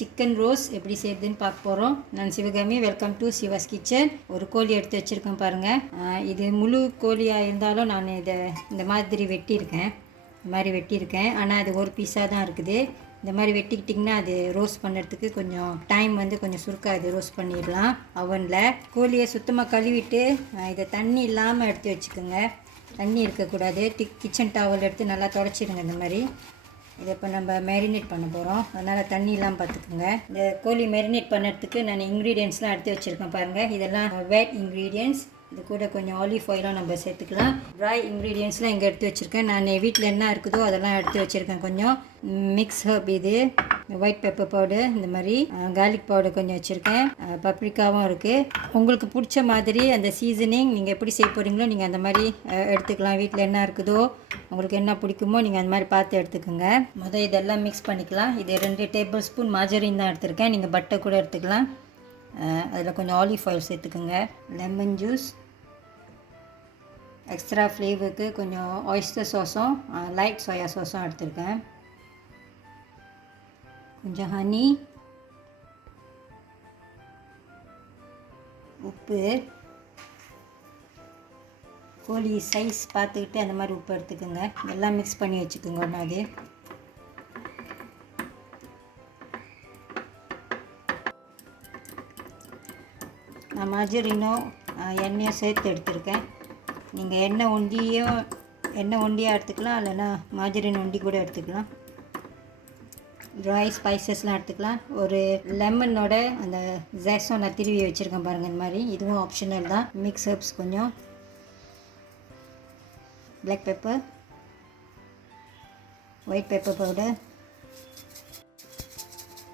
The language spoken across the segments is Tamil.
சிக்கன் ரோஸ் எப்படி செய்யுதுன்னு பார்க்க போகிறோம். நான் Sivakami. Welcome to Siva's kitchen. ஒரு கோழி எடுத்து வச்சுருக்கேன் பாருங்கள். இது முழு கோழியாக இருந்தாலும் நான் இதை இந்த மாதிரி வெட்டியிருக்கேன். ஆனால் அது ஒரு பீஸாக தான் இருக்குது. இந்த மாதிரி வெட்டிக்கிட்டிங்கன்னா அது ரோஸ்ட் பண்ணுறதுக்கு கொஞ்சம் டைம் கொஞ்சம் சுருக்காது. ரோஸ்ட் பண்ணிடலாம் அவனில். கோழியை சுத்தமாக கழுவிட்டு இதை தண்ணி இல்லாமல் எடுத்து வச்சுக்கோங்க. தண்ணி இருக்கக்கூடாது. கிச்சன் டவல் எடுத்து நல்லா துடைச்சிடுங்க. இந்த மாதிரி இதை இப்போ நம்ம மேரினேட் பண்ண போகிறோம். அதனால் தண்ணி இல்லாமல் பார்த்துக்குங்க. இந்த கோழி மேரினேட் பண்ணுறதுக்கு நான் இன்க்ரீடியன்ட்ஸ்லாம் எடுத்து வச்சுருக்கேன் பாருங்கள். இதெல்லாம் வெட் இன்க்ரீடியன்ட்ஸ். இது கூட கொஞ்சம் ஆலிவ் ஆயிலும் நம்ம சேர்த்துக்கலாம். ட்ரை இன்க்ரீடியன்ட்ஸ்லாம் இங்கே எடுத்து வச்சுருக்கேன். நான் வீட்டில் என்ன இருக்குதோ அதெல்லாம் எடுத்து வச்சுருக்கேன். கொஞ்சம் மிக்ஸ் ஹர்ப், இது ஒயிட் பெப்பர் பவுடர், இந்த மாதிரி கார்லிக் பவுடர் கொஞ்சம் வச்சுருக்கேன். பப்ரிக்காவும் இருக்குது. உங்களுக்கு பிடிச்ச மாதிரி அந்த சீசனிங் நீங்கள் எப்படி செய்ய போகிறீங்களோ நீங்கள் அந்த மாதிரி எடுத்துக்கலாம். வீட்டில் என்ன இருக்குதோ உங்களுக்கு என்ன பிடிக்குமோ நீங்கள் அந்த மாதிரி பார்த்து எடுத்துக்கோங்க. இதெல்லாம் மிக்ஸ் பண்ணிக்கலாம். இது 2 டேபிள் ஸ்பூன் மார்ஜரின் தான் எடுத்துருக்கேன். நீங்கள் பட்டர் கூட எடுத்துக்கலாம். அதில் கொஞ்சம் ஆலிவ் ஆயில் சேர்த்துக்குங்க. லெமன் ஜூஸ், எக்ஸ்ட்ரா ஃப்ளேவருக்கு கொஞ்சம் ஆயிஸ்டர் சாஸும் லைட் சோயா சாஸும் எடுத்துருக்கேன். கொஞ்சம் ஹனி, உப்பு, கோழி சைஸ் பார்த்துக்கிட்டு அந்த மாதிரி உப்பு எடுத்துக்கோங்க. எல்லாம் மிக்ஸ் பண்ணி வச்சுக்கோங்க ஒன்றாவது. நான் மார்ஜரினும் எண்ணெயும் சேர்த்து எடுத்துருக்கேன். நீங்கள் எண்ணெய் ஒண்டியாக எடுத்துக்கலாம், இல்லைன்னா மார்ஜரின் ஒண்டி கூட எடுத்துக்கலாம். ட்ரை ஸ்பைசஸ்லாம் எடுத்துக்கலாம். ஒரு லெமனோட அந்த ஜேஸும் நான் திருவி வச்சுருக்கேன் பாருங்கள். இந்த மாதிரி இதுவும் ஆப்ஷனல் தான். மிக்ஸ் ஹர்ப்ஸ், கொஞ்சம் black pepper, white pepper powder.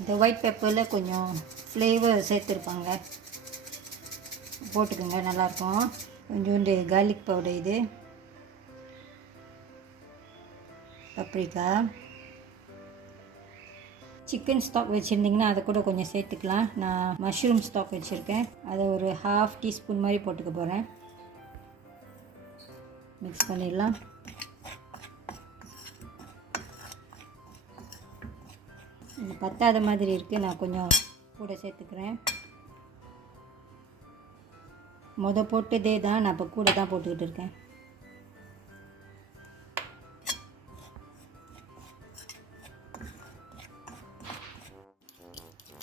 இந்த ஒயிட் பெப்பரில் கொஞ்சம் ஃப்ளேவர் சேர்த்துருப்பாங்க, போட்டுக்கோங்க, நல்லாயிருக்கும். கொஞ்சோண்டு கார்லிக் பவுடர், இது பப்ரிக்கா. சிக்கன் ஸ்டாக் வச்சுருந்திங்கன்னா அதை கூட கொஞ்சம் சேர்த்துக்கலாம். நான் மஷ்ரூம் ஸ்டாக் வச்சுருக்கேன். அதை ஒரு ½ டீஸ்பூன் மாதிரி போட்டுக்க போகிறேன். மிக்ஸ் பண்ணிடலாம். இது பத்தாத மாதிரி இருக்குது. நான் கொஞ்சம் கூட சேர்த்துக்கிறேன். போட்டதே தான், நான் இப்போ கூட தான் போட்டுக்கிட்டு இருக்கேன்.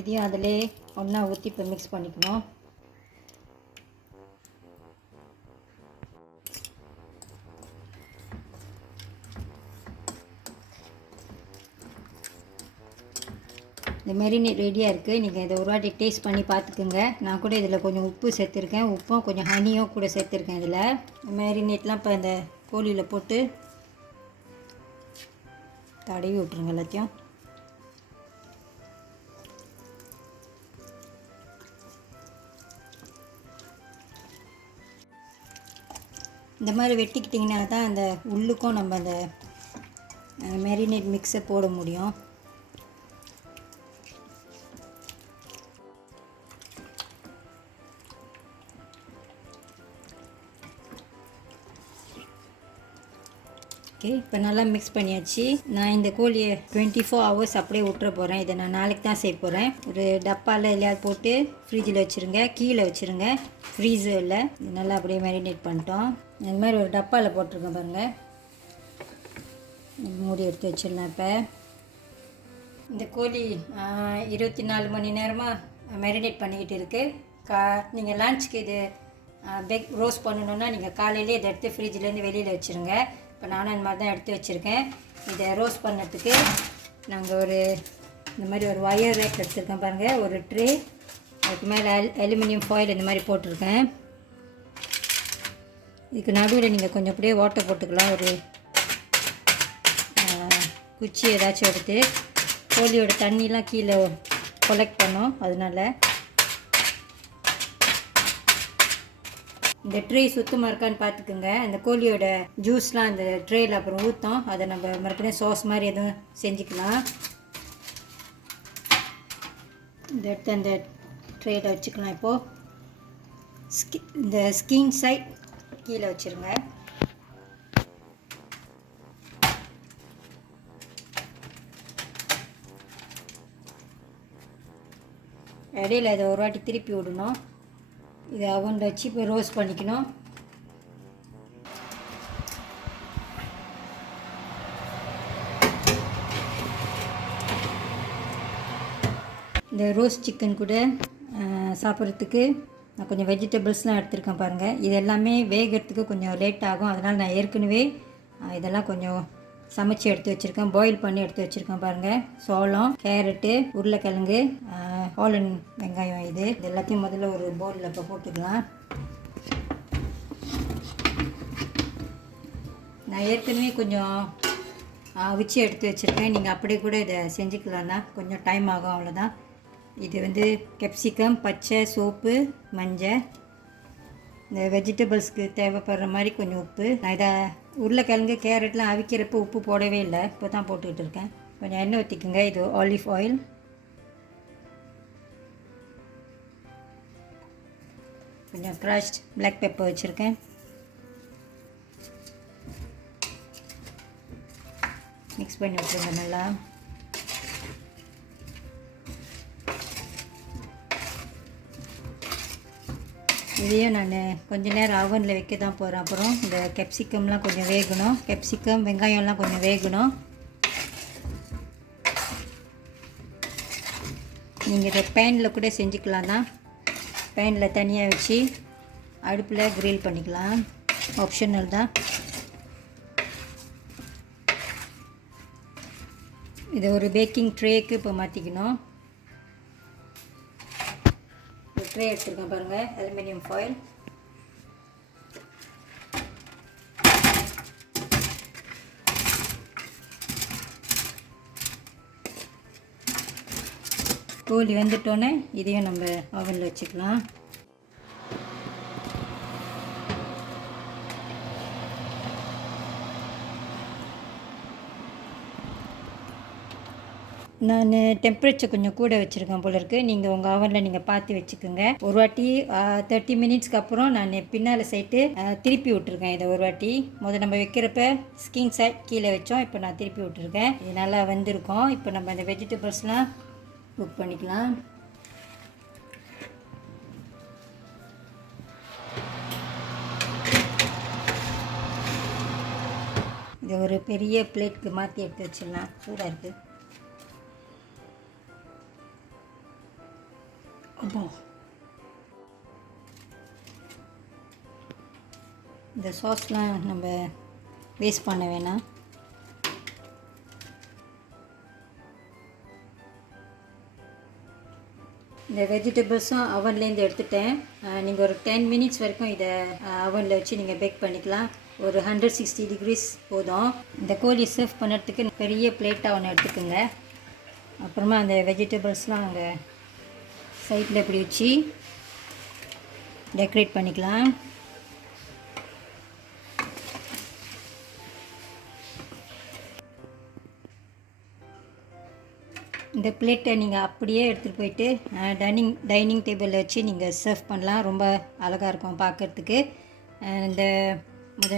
இதையும் அதிலே ஒன்றா ஊற்றி இப்போ மிக்ஸ் பண்ணிக்கணும். இந்த மேரினேட் ரெடியாக இருக்குது. நீங்கள் இதை ஒரு வாட்டி டேஸ்ட் பண்ணி பார்த்துக்குங்க. நான் கூட இதில் கொஞ்சம் உப்பு சேர்த்துருக்கேன். உப்பும் கொஞ்சம் ஹனியும் கூட சேர்த்துருக்கேன். இதில் மேரினேட்லாம் இப்போ இந்த கோழியில் போட்டு தடவி விட்ருங்க எல்லாத்தையும். இந்த மாதிரி வெட்டிக்கிட்டிங்கன்னா தான் அந்த உள்ளுக்கும் நம்ம அந்த மேரினேட் மிக்ஸை போட முடியும். ஓகே, இப்போ நல்லா மிக்ஸ் பண்ணியாச்சு. நான் இந்த கோழியை 24 ஹவர்ஸ் அப்படியே விட்டுற போகிறேன். இதை நான் நாளைக்கு தான் செய்ய போகிறேன். ஒரு டப்பாவில் எல்லாம் போட்டு ஃப்ரிட்ஜில் வச்சுருங்க, கீழே வச்சுருங்க, ஃப்ரீசரில். இது நல்லா அப்படியே மேரினேட் பண்ணிட்டோம். இந்த மாதிரி ஒரு டப்பாவில் போட்டிருக்கேன் பாருங்கள். மூடி எடுத்து வச்சிடலாம். இப்போ இந்த கோழி 24 மணி நேரமாக மேரினேட் பண்ணிக்கிட்டு இருக்குது. நீங்கள் லன்ச்சுக்கு இது ரோஸ்ட் பண்ணணுன்னா நீங்கள் காலையிலே இதை எடுத்து ஃப்ரிட்ஜிலேருந்து வெளியில் வச்சுருங்க. இப்போ நானும் இந்த மாதிரி தான் எடுத்து வச்சுருக்கேன். இதை ரோஸ்ட் பண்ணுறதுக்கு நாங்கள் இந்த மாதிரி ஒரு ஒயர் ரேக் எடுத்துருக்கேன் பாருங்கள். ஒரு ட்ரே, அதுக்கு மேலே அலுமினியம் ஃபாயில் இந்த மாதிரி போட்டிருக்கேன். இதுக்கு நடுவில் நீங்கள் கொஞ்சம் அப்படியே வாட்டர் போட்டுக்கலாம். ஒரு குச்சி ஏதாச்சும் எடுத்து, கோழியோட தண்ணிலாம் கீழே கொலெக்ட் பண்ணோம். அதனால் இந்த ட்ரே சுத்தமாக இருக்கான்னு பார்த்துக்குங்க. இந்த கோழியோட ஜூஸ்லாம் அந்த ட்ரேயில் அப்புறம் ஊற்றோம். அதை நம்ம மறுபடியும் சாஸ் மாதிரி எதுவும் செஞ்சுக்கலாம். இந்த எடுத்து அந்த ட்ரேயில் வச்சுக்கலாம். இப்போது இந்த ஸ்கின் சைட் கீழே வச்சுருங்க. இடையில இதை ஒரு வாட்டி திருப்பி விடணும். இதை அவனில் வச்சு இப்போ ரோஸ்ட் பண்ணிக்கணும். இந்த ரோஸ்ட் சிக்கன் கூட சாப்பிட்றதுக்கு நான் கொஞ்சம் வெஜிடபிள்ஸ்லாம் எடுத்துருக்கேன் பாருங்கள். இது எல்லாமே வேகிறதுக்கு கொஞ்சம் லேட் ஆகும். அதனால் நான் ஏற்கனவே இதெல்லாம் கொஞ்சம் சமைச்சு எடுத்து வச்சுருக்கேன், பாயில் பண்ணி எடுத்து வச்சுருக்கேன் பாருங்கள். சோளம், கேரட்டு, உருளைக்கிழங்கு, ஆலன் வெங்காயம், இது எல்லாத்தையும் முதல்ல ஒரு பவுலில் இப்போ போட்டுக்கலாம். நான் ஏற்கனவே கொஞ்சம் அவிச்சு எடுத்து வச்சுருக்கேன். நீங்கள் அப்படியே கூட இதை செஞ்சுக்கலாம் தான், கொஞ்சம் டைம் ஆகும், அவ்வளோதான். இது வந்து கேப்சிகம், பச்சை சோப்பு, மஞ்சள், இந்த வெஜிடபிள்ஸ்க்கு தேவைப்படுற மாதிரி கொஞ்சம் உப்பு. நான் இதை உருளைக்கிழங்கு கேரட்லாம் அவிக்கிறப்போ உப்பு போடவே இல்லை, இப்போ தான் போட்டுக்கிட்டு இருக்கேன். கொஞ்சம் எண்ணெய் ஊற்றிக்குங்க. இது ஆலிவ் ஆயில், கொஞ்சம் க்ரஷ்ட் பிளாக் பெப்பர் வச்சுருக்கேன். மிக்ஸ் பண்ணி விட்டுருங்க நல்லா. இதையும் நான் கொஞ்ச நேரம் அவனில் வைக்க தான் போகிறேன். அப்புறம் இந்த கேப்சிகம்லாம் கொஞ்சம் வேகணும், கேப்சிகம் வெங்காயம்லாம் கொஞ்சம் வேகணும். நீங்கள் இதை பேனில் கூட செஞ்சுக்கலாம் தான், பேனில் தனியாக வச்சு அடுப்பில் கிரில் பண்ணிக்கலாம், ஆப்ஷனல் தான். இதை ஒரு பேக்கிங் ட்ரேக்கு இப்போ மாற்றிக்கணும். ட்ரே எடுத்துருக்கேன் பாருங்கள், அலுமினியம் ஃபாயில். கோழி வந்துட்டோன்னே இதையும் நம்ம அவனில் வச்சுக்கலாம். நான் டெம்பரேச்சர் கொஞ்சம் கூட வச்சுருக்கேன் போல இருக்குது. நீங்கள் உங்கள் அவனில் நீங்கள் பார்த்து வச்சுக்கோங்க. ஒரு வாட்டி 30 மினிட்ஸ்க்கு அப்புறம் நான் பின்னால் சைட்டு திருப்பி விட்டுருக்கேன். இதை ஒரு வாட்டி நம்ம வைக்கிறப்ப ஸ்கின் சைட் கீழே வச்சோம், இப்போ நான் திருப்பி விட்டுருக்கேன். இது நல்லா வந்திருக்கோம். இப்போ நம்ம இந்த வெஜிடபிள்ஸ்லாம் குக் பண்ணிக்கலாம். இதை ஒரு பெரிய பிளேட்டுக்கு மாற்றி எடுத்து வச்சிடலாம், சூடாக இருக்குது. இந்த சாஸ்லாம் நம்ம வேஸ்ட் பண்ண வேணாம். இந்த வெஜிடபிள்ஸும் அவன்லேருந்து எடுத்துட்டேன். நீங்கள் ஒரு 10 மினிட்ஸ் வரைக்கும் இதை அவனில் வச்சு நீங்கள் பேக் பண்ணிக்கலாம். ஒரு 160 டிகிரிஸ் போதும். இந்த கோழி சர்வ் பண்ணுறதுக்கு பெரிய பிளேட்டாக ஒன்று எடுத்துக்கோங்க. அப்புறமா அந்த வெஜிடபிள்ஸ்லாம் அங்கே சைடில் இப்படி வச்சு டெக்கரேட் பண்ணிக்கலாம். இந்த பிளேட்டை நீங்கள் அப்படியே எடுத்துகிட்டு போயிட்டு டைனிங் டேபிளில் வச்சு நீங்கள் சர்வ் பண்ணலாம். ரொம்ப அழகாக இருக்கும் பார்க்குறதுக்கு. இந்த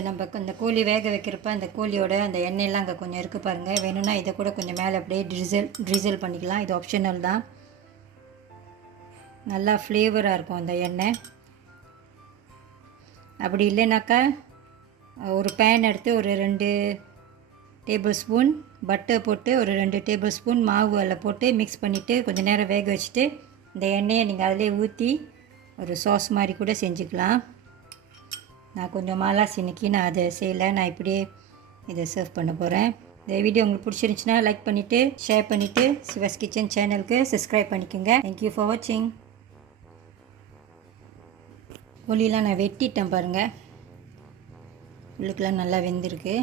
நம்ம இந்த கோழி வேக வைக்கிறப்ப அந்த கோழியோட அந்த எண்ணெயெல்லாம் அங்கே கொஞ்சம் இருக்குது பாருங்கள். வேணும்னா இதை கூட கொஞ்சம் மேலே அப்படியே ட்ரிசல் பண்ணிக்கலாம். இது ஆப்ஷனல் தான். நல்லா ஃப்ளேவராக இருக்கும் அந்த எண்ணெய். அப்படி இல்லைனாக்கா ஒரு பேன் எடுத்து ஒரு 2 டேபிள் ஸ்பூன் பட்டர் போட்டு ஒரு 2 டேபிள் ஸ்பூன் மாவு அதில் போட்டு மிக்ஸ் பண்ணிவிட்டு கொஞ்சம் நேரம் வேக வச்சுட்டு இந்த எண்ணெயை நீங்கள் அதிலே ஊற்றி ஒரு சாஸ் மாதிரி கூட செஞ்சுக்கலாம். நான் கொஞ்சம் மாலாஸ் இன்னைக்கு நான் அதை செய்யலை, நான் இப்படியே இதை சர்வ் பண்ண போகிறேன். இந்த வீடியோ உங்களுக்கு பிடிச்சிருந்துச்சுன்னா லைக் பண்ணிவிட்டு ஷேர் பண்ணிவிட்டு சிவாஸ் கிச்சன் சேனலுக்கு சப்ஸ்கிரைப் பண்ணிக்கோங்க. தேங்க்யூ ஃபார் வாட்சிங். கோழிலாம் நான் வெட்டிட்டேன் பாருங்கள், உள்ளுக்கெலாம் நல்லா வெந்திருக்கு.